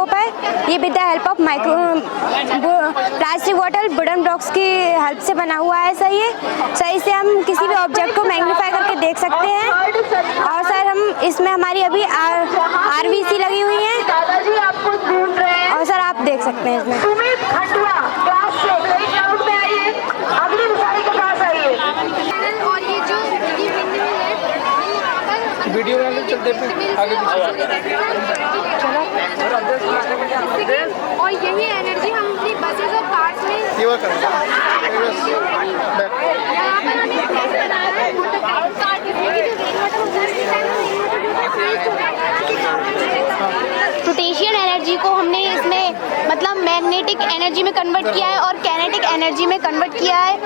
ये with the help of micro plastic bottle wooden blocks की help से बना हुआ है सर। ये सही से हम किसी भी ऑब्जेक्ट को मैग्नीफाई करके देख सकते हैं। और सर हम इसमें हमारी अभी RVC लगी हुई है और सर आप देख सकते हैं इसमें। वीडियो में चलते आगे और यही एनर्जी हम अपनी बसेस और कार्स में सेवा करेंगे। पोटेशियम एनर्जी को हमने इसमें मतलब मैग्नेटिक एनर्जी में कन्वर्ट किया है और काइनेटिक एनर्जी में कन्वर्ट किया है।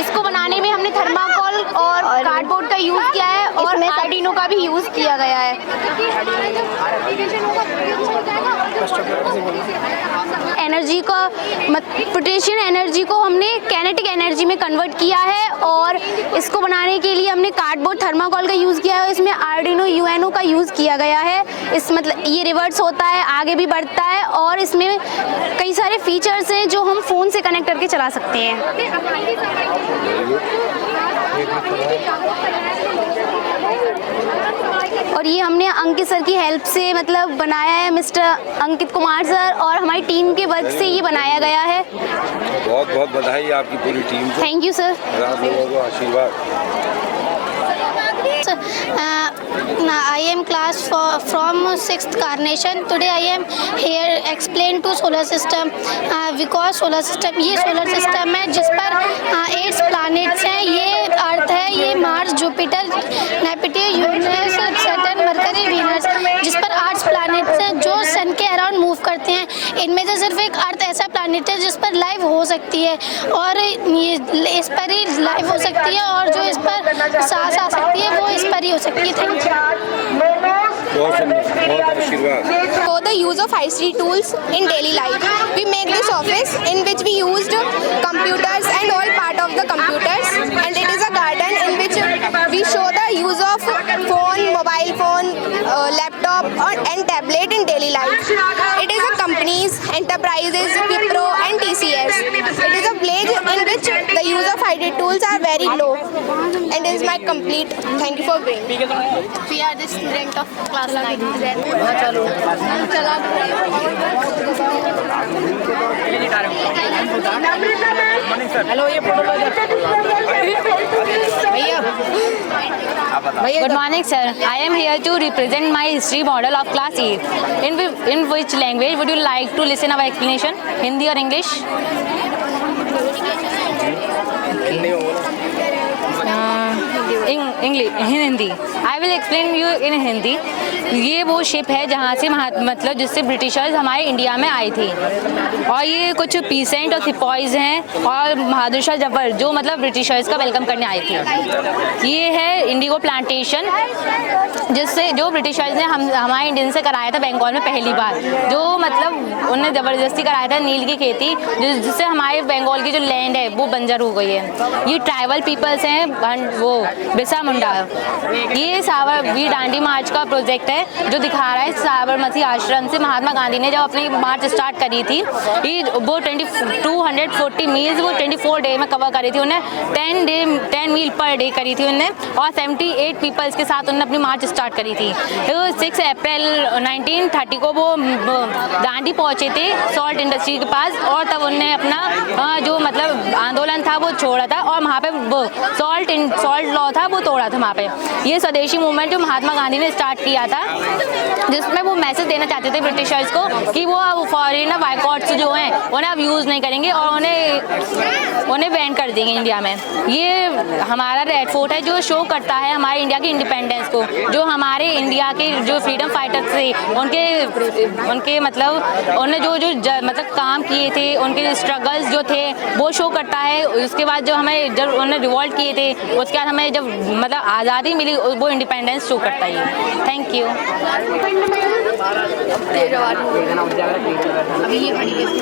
इसको बनाने में हमने थर्माकोल और कार्डबोर्ड का यूज़ किया है और आर्डिनो का भी यूज़ किया गया है। एनर्जी का पोटेशियम एनर्जी को हमने काइनेटिक एनर्जी में कन्वर्ट किया है और इसको बनाने के लिए हमने कार्डबोर्ड थर्माकोल का यूज़ किया है और इसमें आर्डिनो UNO का यूज़ किया गया है। इस मतलब ये रिवर्स होता है, आगे भी बढ़ता है और इसमें कई सारे फीचर्स हैं जो हम फ़ोन से कनेक्ट करके चला सकते हैं। और ये हमने अंकित सर की हेल्प से मतलब बनाया है, मिस्टर अंकित कुमार सर और हमारी टीम के वर्क से ये बनाया गया है। बहुत बहुत बधाई आपकी पूरी टीम को। Thank you sir. आप लोगों को आशीर्वाद। I am class from 6th Carnation. Today I am here explain to solar system because solar system ये solar system है जिस पर 8 planets हैं। ये अर्थ है, ये Mars, Jupiter, Neptune, Uranus, Saturn, mercury, Venus, जिस पर 8 प्लैनेट्स हैं जो सन के अराउंड मूव करते हैं। इनमें से सिर्फ एक अर्थ ऐसा प्लैनेट है जिस पर लाइफ हो सकती है और इस पर ही लाइफ हो सकती है और जो इस पर सांस आ सकती है वो इस पर ही हो सकती है। Thank you. For the use of ICT tools in daily life, we make this office in which we used computers and all part of the computers, and it is a garden in which we show the use of phone, mobile phone, laptop and tablet in daily life. It is a companies, enterprises, Wipro and TCS. It is a village in which the use of IT tools are very low, and it is my complete. Thank you for being. We are the student of class 9. Hello ये Good morning, sir. I am here to represent my history model of class 8. In which language would you like to listen our explanation? Hindi or English? English, Hindi. I will explain you in Hindi. ये वो ship है जहाँ से मतलब जिससे Britishers हमारे India में आए थे और ये कुछ पीसेंट और सिपॉइज हैं और बहादुर शाह जफर जो मतलब ब्रिटिशर्स का वेलकम करने आए थे। ये है इंडिगो प्लांटेशन जिससे जो ब्रिटिशर्स ने हमारे इंडियन से कराया था बंगाल में पहली बार, जो मतलब उन्हें ज़बरदस्ती कराया था नील की खेती जिससे हमारे बंगाल की जो लैंड है वो बंजर हो गई है। ये ट्राइबल पीपल्स हैं, वो बिरसा मुंडा। ये साबरमती दांडी मार्च का प्रोजेक्ट है जो दिखा रहा है साबरमती आश्रम से महात्मा गांधी ने जब अपनी मार्च स्टार्ट करी थी वो 240 मील्स वो 24 डे में कवर करी थी। उन्हें 10 मील पर डे करी थी उन्हें और 78 पीपल्स के साथ उन्होंने अपनी मार्च स्टार्ट करी थी। 6 अप्रैल 1930 को वो दांडी पहुंचे थे सॉल्ट इंडस्ट्री के पास और तब उन्होंने अपना जो मतलब आंदोलन था वो छोड़ा था और वहाँ पे वो सॉल्ट लॉ था वो तोड़ा था वहाँ पे। ये स्वदेशी मूवमेंट जो महात्मा गांधी ने स्टार्ट किया था जिसमें वो मैसेज देना चाहते थे ब्रिटिशर्स को कि वो अब फॉरेनर बाइकॉट्स जो हैं उन्हें अब यूज़ नहीं करेंगे और उन्हें बैन कर देंगे इंडिया में। ये हमारा रेड फोर्ट है जो शो करता है हमारे इंडिया की इंडिपेंडेंस को, जो हमारे इंडिया के जो फ्रीडम फाइटर्स थे उनके मतलब उन्होंने जो मतलब काम किए थे, उनके स्ट्रगल्स जो थे वो शो करता है। उसके बाद जो हमें जब उन्होंने रिवॉल्ट किए थे उसके बाद हमें जब मतलब आज़ादी मिली वो इंडिपेंडेंस शो करता है। Thank you.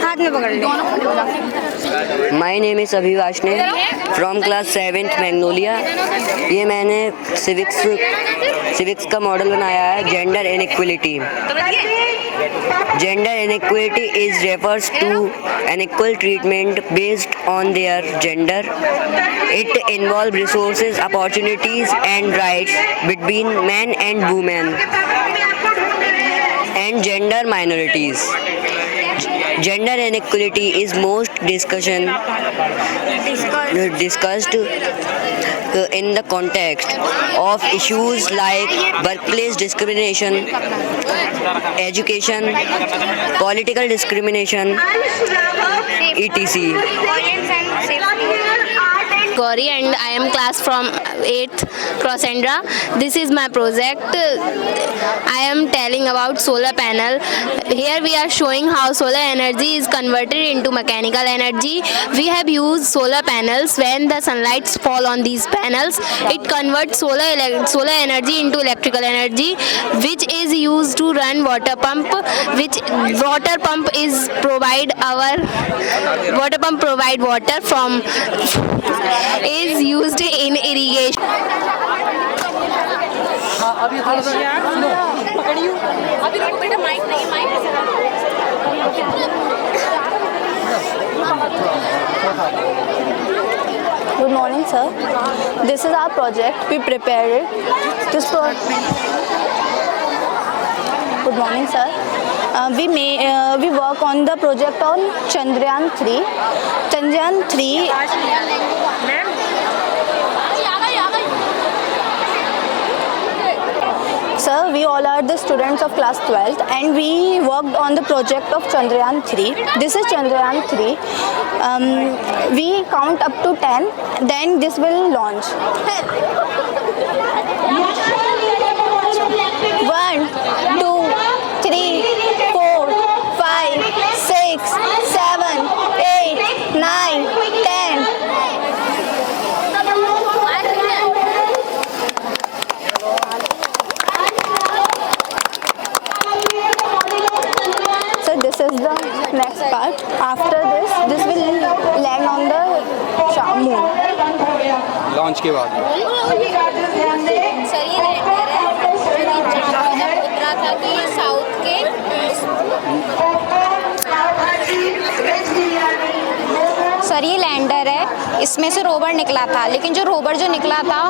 हाथ में पकड़ ले। माई नेम इज़ अभी Washne from class 7th Magnolia. ये मैंने सिविक्स का मॉडल बनाया है gender inequality. Gender inequality is refers to unequal treatment based on their gender. It involves resources, opportunities, and rights between men and women and gender minorities. Gender inequality is most discussed in the context of issues like workplace discrimination, education, political discrimination, etc. Gauri and I am class from 8th Crossendra. This is my project. I am telling about solar panel. Here we are showing how solar energy is converted into mechanical energy. We have used solar panels. When the sunlight fall on these panels, it converts solar energy into electrical energy, which is used to run water pump. Which water pump is provide water from is used in irrigation. अभी थोड़ा सा यार सुनो पकड़ियो अभी रुको बेटा mic नहीं Good morning, sir. This is our project. We prepared it. Good morning, sir. We work on the project on Chandrayaan 3. Chandrayaan 3. Sir, we all are the students of class 12th and we worked on the project of Chandrayaan 3. This is Chandrayaan 3. We count up to 10, then this will launch. 1, 2, 3, 4, 5, 6, 7, 8, 9, 10. So this is the next part. After this will land on the moon. Launch के बाद sir ये lander है उतरा था कि south के sir ये lander है, इसमें से रोवर निकला था, लेकिन जो रोवर जो निकला था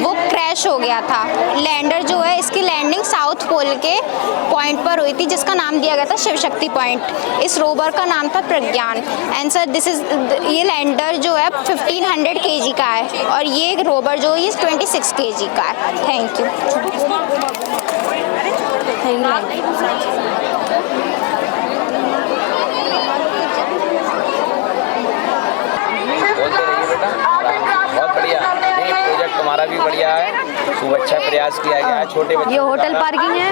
वो क्रैश हो गया था। लैंडर जो है इसकी लैंडिंग साउथ पोल के पॉइंट पर हुई थी जिसका नाम दिया गया था शिव शक्ति पॉइंट। इस रोवर का नाम था प्रज्ञान। एंड सर ये लैंडर जो है 1500 kg का है और ये रोवर जो है 26 kg का है। Thank you. बहुत बढ़िया, ये प्रोजेक्ट तुम्हारा भी बढ़िया है, खूब अच्छा प्रयास किया गया है। छोटे बच्चे ये होटल पार्किंग है।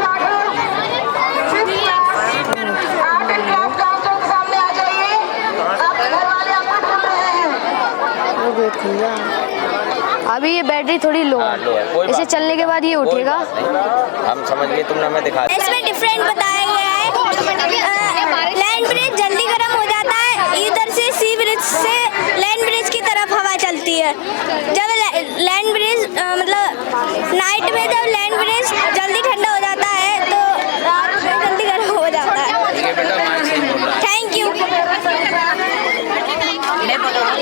अभी ये बैटरी थोड़ी लो है, इसे चलने के बाद ये उठेगा। हम समझ गए, तुमने हमें दिखा दिया। इसमें डिफरेंट बताया गया है। लैंड ब्रिज जल्दी गर्म हो जाता है, इधर से सी ब्रिज से लैंड ब्रिज की तरफ हवा चलती है। जब लैंड ब्रिज मतलब नाइट में जब लैंड ब्रिज जल्दी ठंडा हो जाता है तो रात में जल्दी गर्म हो जाता है। Thank you.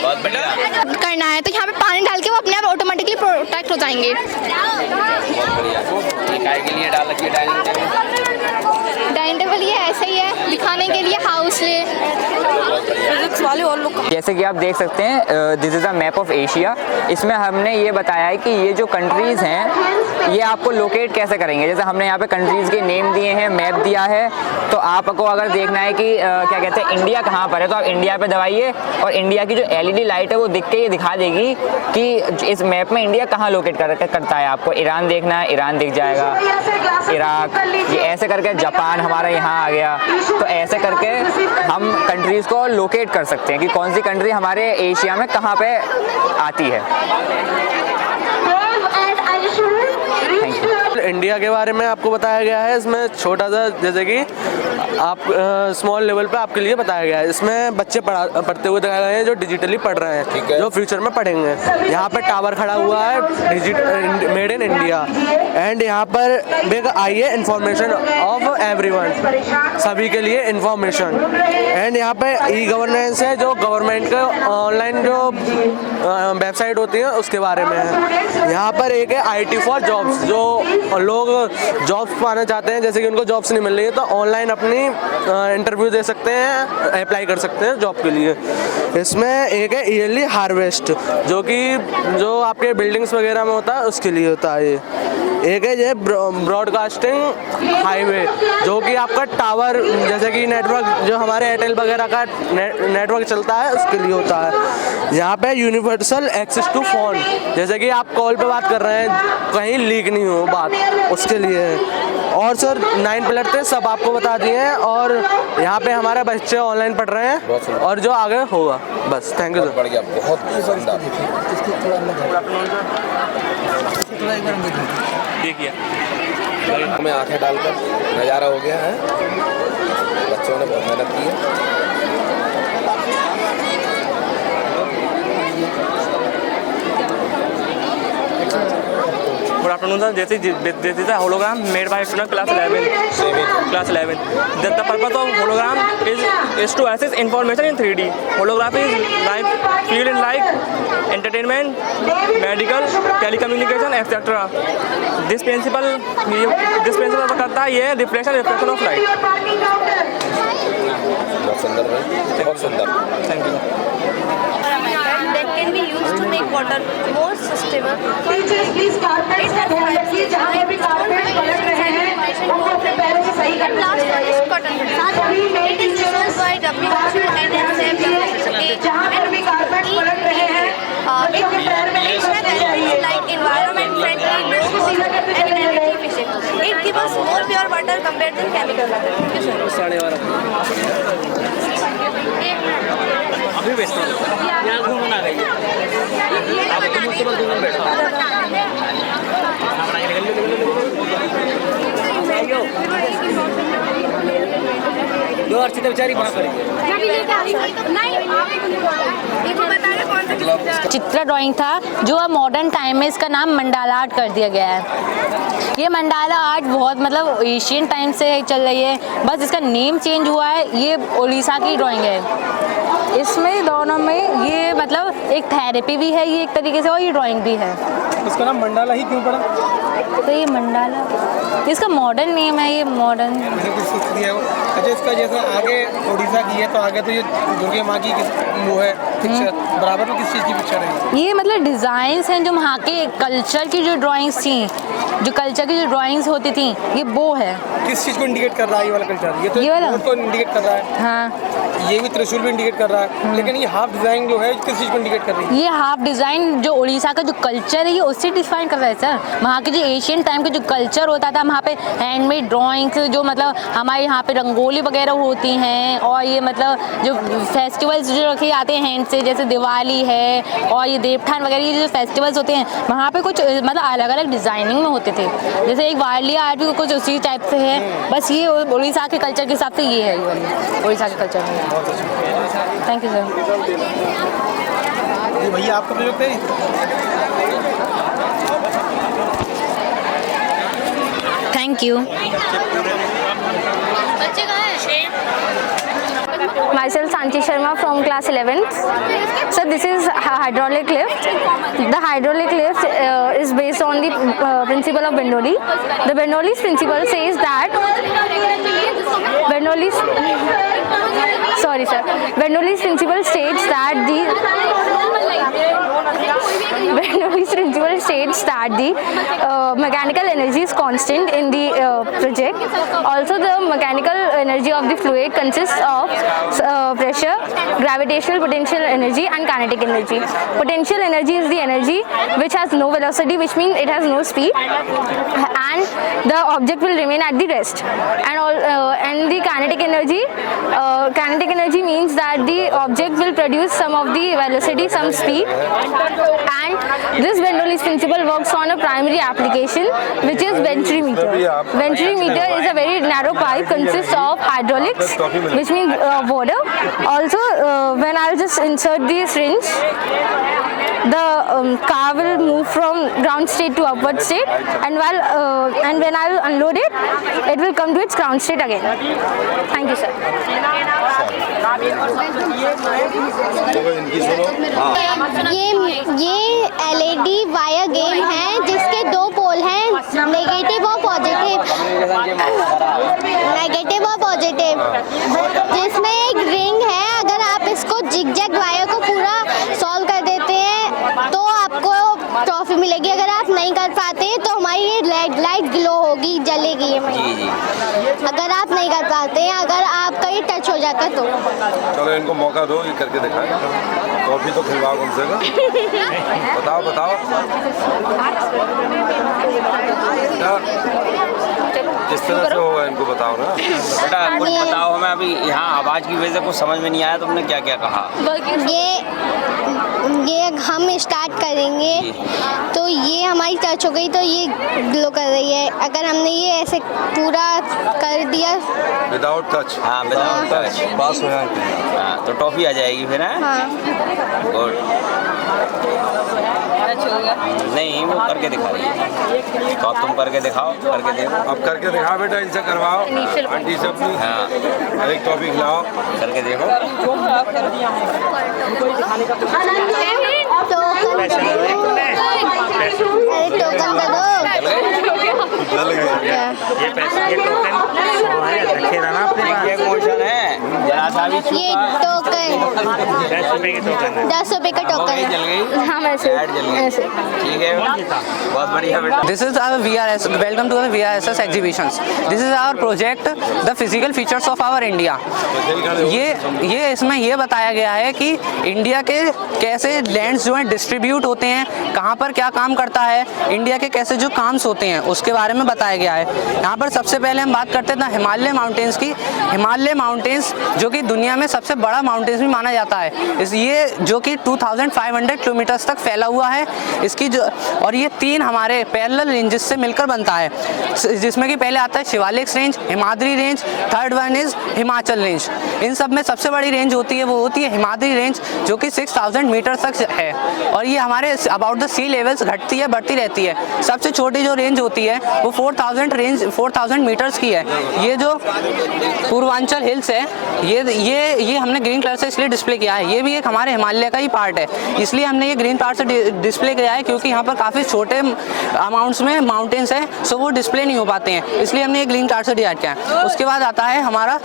बहुत बढ़िया करना है तो यहाँ पे पानी डाल के वो अपने आप ऑटोमेटिकली प्रोटेक्ट हो जाएंगे। ये काय के लिए डाल रखी है डाइनिंग टेबल? डाइनिंग टेबल ये ऐसे ही है दिखाने के लिए हाउस ले। जैसे कि आप देख सकते हैं this is a map of Asia. इसमें हमने ये बताया है कि ये जो कंट्रीज़ हैं ये आपको लोकेट कैसे करेंगे। जैसे हमने यहाँ पे कंट्रीज़ के नेम दिए हैं, मैप दिया है, तो आपको अगर देखना है कि क्या कहते हैं इंडिया कहाँ पर है तो आप इंडिया पे दबाइए और इंडिया की जो LED लाइट है वो दिख के ये दिखा देगी कि इस मैप में इंडिया कहाँ लोकेट करता है। आपको ईरान देखना है, ईरान दिख जाएगा, इराक, ये ऐसे करके जापान हमारा यहाँ आ गया। तो ऐसे करके हम कंट्रीज़ को लोकेट कर सकते हैं कि कौन सी कंट्री हमारे एशिया में कहाँ पे आती है। इंडिया के बारे में आपको बताया गया है। इसमें छोटा सा जैसे कि आप स्मॉल लेवल पे आपके लिए बताया गया है। इसमें बच्चे पढ़ते हुए दिखाए गए हैं जो डिजिटली पढ़ रहे हैं, जो फ्यूचर में पढ़ेंगे। यहाँ पे टावर खड़ा हुआ है मेड इन इंडिया एंड यहाँ पर बिग आई है इंफॉर्मेशन ऑफ एवरीवन, सभी के लिए इंफॉर्मेशन। एंड यहाँ पे ई गवर्नेंस है, जो गवर्नमेंट के ऑनलाइन जो वेबसाइट होती है उसके बारे में है। यहाँ पर एक है IT फॉर जॉब्स, जो लोग जॉब्स पाना चाहते हैं, जैसे कि उनको जॉब्स नहीं मिल रही है तो ऑनलाइन अपनी इंटरव्यू दे सकते हैं, अप्लाई कर सकते हैं जॉब के लिए। इसमें एक है ईयरली हार्वेस्ट, जो आपके बिल्डिंग्स वगैरह में होता है उसके लिए होता है। एक है ये ब्रॉडकास्टिंग हाईवे, जो कि आपका टावर, जैसे कि नेटवर्क जो हमारे एयरटेल वगैरह का नेटवर्क चलता है उसके लिए होता है। यहाँ पे यूनिवर्सल एक्सेस टू फोन, जैसे कि आप कॉल पे बात कर रहे हैं, कहीं लीक नहीं हो बात, उसके लिए है। और सर 9 पिलर थे, सब आपको बता दिए हैं। और यहाँ पे हमारे बच्चे ऑनलाइन पढ़ रहे हैं और जो आगे होगा। बस थैंक यू सर। बढ़िया, बहुत शानदार। देखिए हमें आंखें डालकर नज़ारा हो गया है, बच्चों ने बहुत मेहनत की है। Good afternoon sir, this is a hologram made by student class 11. The purpose of hologram is to access information in 3D. Holography is live, field in light, entertainment, medical, telecommunication, etc. This principle करता है ये reflection of light. बहुत सुंदर है, बहुत सुंदर। Thank you. That can be used to make water more sustainable. Please carpet से ध्यान रखिए, जहाँ भी कारपेट पलट रहे हैं उनको अपने पैरों से सही करना चाहिए। सभी मेल टीचर्स जहाँ पर भी कारपेट पलट रहे हैं बच्चों के पैर में नहीं पड़ना चाहिए। environment friendly, low cost and energy efficient. It gives us more pure water compared to chemical water. Thank you, sir. अभी बेचता हूँ, यहाँ घूमना गई आप तो मुझसे बस दूर बैठो। दो अर्चिता बेचारी वहाँ पर चित्र ड्राइंग था, जो अब मॉडर्न टाइम में इसका नाम मंडाला आर्ट कर दिया गया है। ये मंडाला आर्ट बहुत मतलब एशियन टाइम से चल रही है, बस इसका नेम चेंज हुआ है। ये उड़ीसा की ड्राइंग है। इसमें दोनों में ये मतलब एक थेरेपी भी है ये एक तरीके से, और ये ड्राइंग भी है। इसका नाम मंडाला ही क्यों पड़ा? तो ये मंडाला इसका मॉडर्न नेम है, ये मॉडर्न। अच्छा, इसका जैसे आगे उड़ीसा की है तो आगे तो ये दुर्गा माँ की वो है पिक्चर, बराबर में किस चीज़ की पिक्चर है? ये मतलब डिज़ाइंस हैं जो वहाँ के कल्चर की जो ड्राइंग्स थी, जो कल्चर की जो ड्राइंग्स होती थी, ये वो है। किस चीज़ को इंडिकेट कर रहा है ये वाला कल्चर? ये तो ये वाला को इंडिकेट कर रहा है। हाँ, ये भी त्रिशूल भी इंडिकेट कर रहा है, लेकिन ये हाफ डिजाइन जो है किस चीज़ को इंडिकेट कर रही है? ये हाफ डिज़ाइन जो उड़ीसा का जो कल्चर है ये उससे डिफाइन कर रहा है सर। वहाँ के जो एशियन टाइम का जो कल्चर होता था, वहाँ पे हैंडमेड ड्राइंग्स, जो मतलब हमारे यहाँ पे रंगोली वगैरह होती हैं, और ये मतलब जो फेस्टिवल्स जो रखे जाते हैं हैंड से, जैसे दिवाली है और ये देवठान वगैरह, ये जो फेस्टिवल्स होते हैं वहाँ पे कुछ मतलब अलग अलग डिज़ाइनिंग में होते थे। जैसे एक वारली आर्ट भी कुछ उसी टाइप से है, बस ये उड़ीसा के कल्चर के हिसाब से ये है, ये वाली उड़ीसा के कल्चर में। Thank you sir. भैया आपका प्रोजेक्ट है? Thank you. Myself Sanchi Sharma from class 11th. So this is a hydraulic lift. The hydraulic lift is based on the principle of Bernoulli. The Bernoulli's principle says that Bernoulli's principle states that the mechanical energy is constant in the project. Also, the mechanical energy of the fluid consists of pressure, gravitational potential energy and kinetic energy. Potential energy is the energy which has no velocity, which means it has no speed, and the object will remain at the rest. And the kinetic energy means that the object will produce some of the velocity, some speed, and this Bernoulli's principle works on a primary application, which is venturimeter. Venturimeter is a very narrow pipe, consists of hydraulics, which means water. Also, when I'll just insert the syringe, the car will move from ground state to upward state, and when I will unload it, it will come to its ground state again. Thank you, sir. ये LED wire game है जिसके दो पोल हैं, negative और positive, जिसमें एक ring है। अगर आप इसको जिग-जैग वायर को पूरा सॉल्व कर देते हैं तो आपको ट्रॉफी मिलेगी। अगर आप नहीं कर पाते हैं तो हमारी ये रेड लाइट ग्लो होगी, जलेगी ये अगर आप नहीं कर पाते हैं, अगर आपका ये टच हो जाता है तो। चलो इनको मौका दो, ये करके दिखाएं, ट्रॉफी तो खिलवाओ कम से कम। बताओ किस तरह से होगा, इनको बताओ ना बेटा, कुछ बताओ हमें। अभी यहाँ आवाज़ की वजह से कुछ समझ में नहीं आया, तुमने क्या क्या कहा? ये हम स्टार्ट करेंगे तो ये हमारी टच हो गई तो ये ग्लो कर रही है। अगर हमने ये ऐसे पूरा कर दिया विदाउट टच, हाँ विदाउट टच पास हो जाए, हाँ तो ट्रॉफी आ जाएगी फिर। हाँ गुड। नहीं वो करके दिखा रही है, तो अब तुम करके दिखाओ, करके देखो। अब करके दिखाओ बेटा, इनसे करवाओ आंटी से अपनी। हाँ एक ट्रॉफी खिलाओ, करके देखो। टोकन दे दो। ये पैसे के टोकन रखे रहना अपने पास। ये मोशन है जरा सा भी छूटा। ये टोकन 10 रुपए का टोकन है। जल गई। हाँ वैसे ऐसे। ठीक है, बहुत बढ़िया बेटा। This is our VRS. Welcome to the VRSS exhibitions. This is our project, the physical features of our India. ये इसमें ये बताया गया है कि इंडिया के कैसे लैंड्स जो हैं डिस्ट्रीब्यूट होते हैं, कहाँ पर क्या काम करता है, इंडिया के कैसे जो काम्स होते हैं उसके बारे में बताया गया है। यहाँ पर सबसे पहले हम बात करते हैं हिमालय माउंटेन्स की। हिमालय माउंटेन्स जो कि दुनिया में सबसे बड़ा माउंटेन्स भी माना जाता है, ये जो कि 2500 किलोमीटर्स तक फैला हुआ है इसकी जो, और ये 3 हमारे पैरेलल रेंजेस से मिलकर बनता है, जिसमें कि पहले आता है Shivalik range, Himadri range, third one is Himachal range. इन सब में सबसे बड़ी रेंज होती है वो होती है हिमाद्री रेंज, जो कि 6000 मीटर तक है, और ये हमारे अबाउट द सी लेवल्स घटती है बढ़ती रहती है। सबसे छोटी जो रेंज होती है वो 4000 मीटर्स की है। ये जो पूर्वांचल हिल्स है ये हमने ग्रीन कलर से इसलिए डिस्प्ले किया है, ये भी एक हमारे हिमालय का ही पार्ट है, इसलिए हमने ये ग्रीन पार्ट से डिस्प्ले किया है, क्योंकि यहाँ पर काफ़ी छोटे अमाउंट्स में माउंटेन्स है, सो वो डिस्प्ले नहीं हो पाते हैं, इसलिए हमने ये ग्रीन कार्ड से डिवाइड किया है। उसके बाद आता है हमारा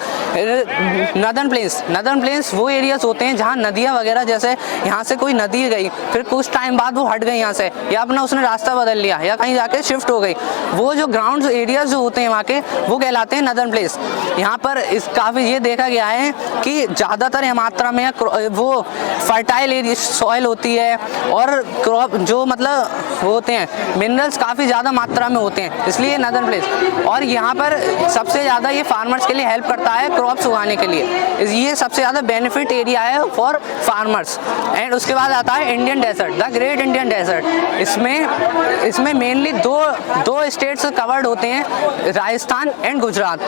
नदर्न प्लेन्स। नदर्न प्लेन्स वो एरियाज होते हैं जहाँ नदियाँ वगैरह, जैसे यहाँ से कोई नदी गई, फिर कुछ टाइम बाद वो हट गई यहाँ से, या अपना उसने रास्ता बदल लिया, या कहीं जाके शिफ्ट हो गई, वो जो ग्राउंड एरियाज जो होते हैं वहाँ के वो कहलाते हैं नदर्न प्लेस। यहाँ पर काफ़ी ये देखा गया है कि ज़्यादातर मात्रा में वो फर्टाइल एरिया सॉइल होती है, और क्रॉप जो मतलब वो होते हैं मिनरल्स काफ़ी ज़्यादा मात्रा में होते हैं, इसलिए नदर्न प्लेस। और यहाँ पर सबसे ज़्यादा ये फार्मर्स के लिए हेल्प करता है क्रॉप्स उगाने के लिए, ये सबसे ज़्यादा बेनिफिट एरिया है फॉर फार्मर्स। एंड उसके बाद आता है Indian desert, the great Indian desert. इसमें मेनली दो स्टेट्स कवर्ड होते हैं, राजस्थान एंड गुजरात।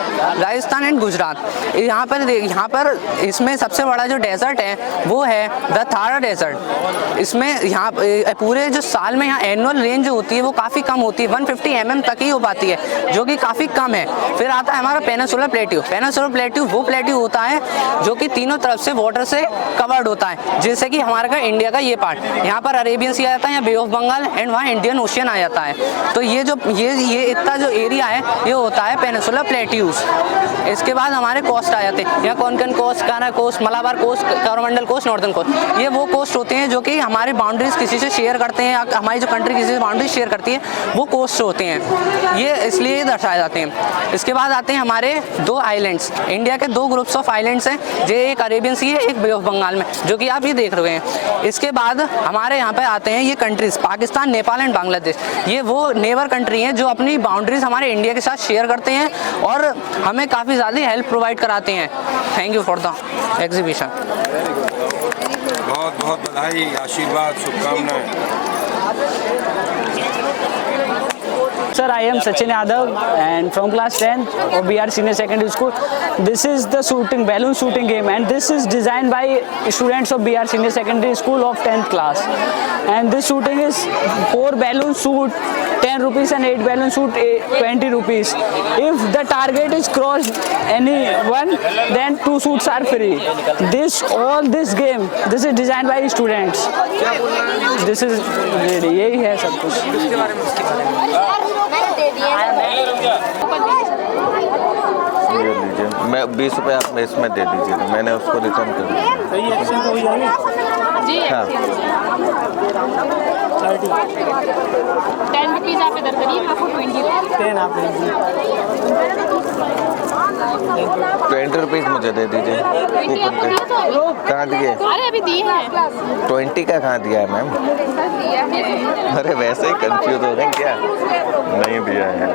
यहाँ पर इसमें सबसे बड़ा जो डेजर्ट है वो है द थारा डेजर्ट। इसमें यहाँ पूरे जो साल में यहाँ एनुअल रेंज जो होती है वो काफ़ी कम होती है, 150 mm तक ही हो पाती है, जो कि काफ़ी कम है। फिर आता है हमारा पेनिनसुलर प्लेट्यू। पेनिनसुलर प्लेट्यू वो प्लेट्यू होता है जो कि तीनों तरफ से वाटर से कवर्ड होता है, जैसे कि हमारा इंडिया का ये पार्ट, यहाँ पर अरेबियन सी आ जाता है, यहाँ बे ऑफ बंगाल, एंड वहाँ इंडियन ओशियन आ जाता है। तो ये इतना जो एरिया है ये होता है पेनिनसुलर प्लेट्यूज। इसके बाद हमारे कोस्ट आ जाते हैं, यहाँ कोंकण कोस्ट, कान्हा coast, Malabar coast, Coromandel coast, northern coast. ये वो कोस्ट होते हैं जो कि हमारी बाउंड्रीज किसी से शेयर करते हैं, हमारी जो कंट्री किसी से बाउंड्रीज शेयर करती है वो कोस्ट होते हैं, ये इसलिए दर्शाए जाते हैं। इसके बाद आते हैं हमारे 2 आइलैंड्स। इंडिया के 2 ग्रुप्स ऑफ आइलैंड्स हैं, जो एक अरेबियन सी है, एक बे ऑफ बंगाल में, जो कि आप ये देख रहे हैं। इसके बाद हमारे यहाँ पे आते हैं ये कंट्रीज, पाकिस्तान, नेपाल एंड बांग्लादेश। ये वो नेबर कंट्री हैं जो अपनी बाउंड्रीज हमारे इंडिया के साथ शेयर करते हैं और हमें काफ़ी ज़्यादा हेल्प प्रोवाइड कराते हैं। Thank you for the exhibition. बहुत बहुत बधाई, आशीर्वाद, शुभकामनाएं। sir, I am Sachin Yadav and from class 10 of BR Senior Secondary School. This is the balloon shooting game, and this is designed by students of BR Senior Secondary School of 10th class. And this shooting is 4 balloon shoot 10 rupees and 8 balloon shoot 20 rupees. If the target is crossed any one, then 2 shoots are free. This game, this is designed by students. This is यही है सब कुछ. मैं 20 रुपये आप इसमें दे दीजिए, मैंने उसको रिटर्न कर दिया. हाँ 10 रुपीज़ आप इधर करिए, आपको 20 20 रुपीज़ मुझे दे दीजिए. कहाँ दिए? अरे अभी दिए हैं. 20 का कहाँ दिया है मैम? अरे वैसे ही कंफ्यूज हो गए क्या? नहीं दिया है.